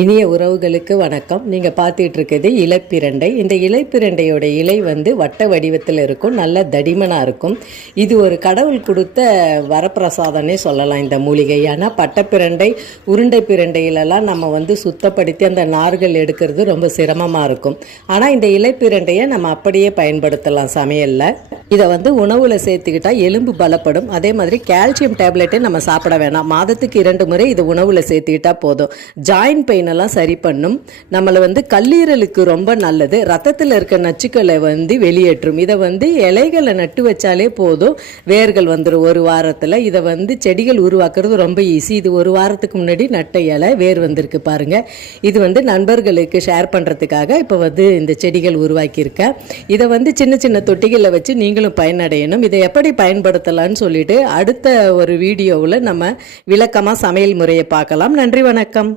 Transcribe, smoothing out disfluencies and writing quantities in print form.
இனிய உறவுகளுக்கு வணக்கம். நீங்கள் பார்த்துட்டு இருக்கிறது இலைப்பிரண்டை. இந்த இலைப்பிரண்டையோட இலை வட்ட வடிவத்தில் இருக்கும், நல்ல தடிமனாக இருக்கும். இது ஒரு கடவுள் கொடுத்த வரப்பிரசாதனே சொல்லலாம் இந்த மூலிகை. ஏன்னா பட்டைப்பிரண்டை, உருண்டை பிரண்டையிலலாம் நம்ம சுத்தப்படுத்தி அந்த நார்கள் எடுக்கிறது ரொம்ப சிரமமாக இருக்கும். ஆனால் இந்த இலைப்பிரண்டையை நம்ம அப்படியே பயன்படுத்தலாம் சமையலில். இதை உணவில் சேர்த்துக்கிட்டால் எலும்பு பலப்படும். அதே மாதிரி கால்சியம் டேப்லெட்டே நம்ம சாப்பிட வேணாம், மாதத்துக்கு 2 முறை இது உணவில் சேர்த்துக்கிட்டால் போதும். ஜாயின்ட் பெயின் எல்லாம் சரி பண்ணும். நம்மளை கல்லீரலுக்கு ரொம்ப நல்லது. ரத்தத்தில் இருக்க நச்சுக்களை வெளியேற்றும். இதை இலைகளை நட்டு வச்சாலே போதும், வேர்கள் வந்துடும் ஒரு வாரத்தில். இதை செடிகள் உருவாக்குறது ரொம்ப ஈஸி. இது ஒரு வாரத்துக்கு முன்னாடி நட்ட இலை வேர் வந்திருக்கு பாருங்க. இது நண்பர்களுக்கு ஷேர் பண்ணுறதுக்காக இப்போ இந்த செடிகள் உருவாக்கியிருக்கேன். இதை சின்ன சின்ன தொட்டிகளில் வச்சு நீங்களும் பயனடையணும். இதை எப்படி பயன்படுத்தலாம்னு சொல்லிட்டு அடுத்த ஒரு வீடியோவில் நம்ம விளக்கமாக சமையல் முறையை பார்க்கலாம். நன்றி, வணக்கம்.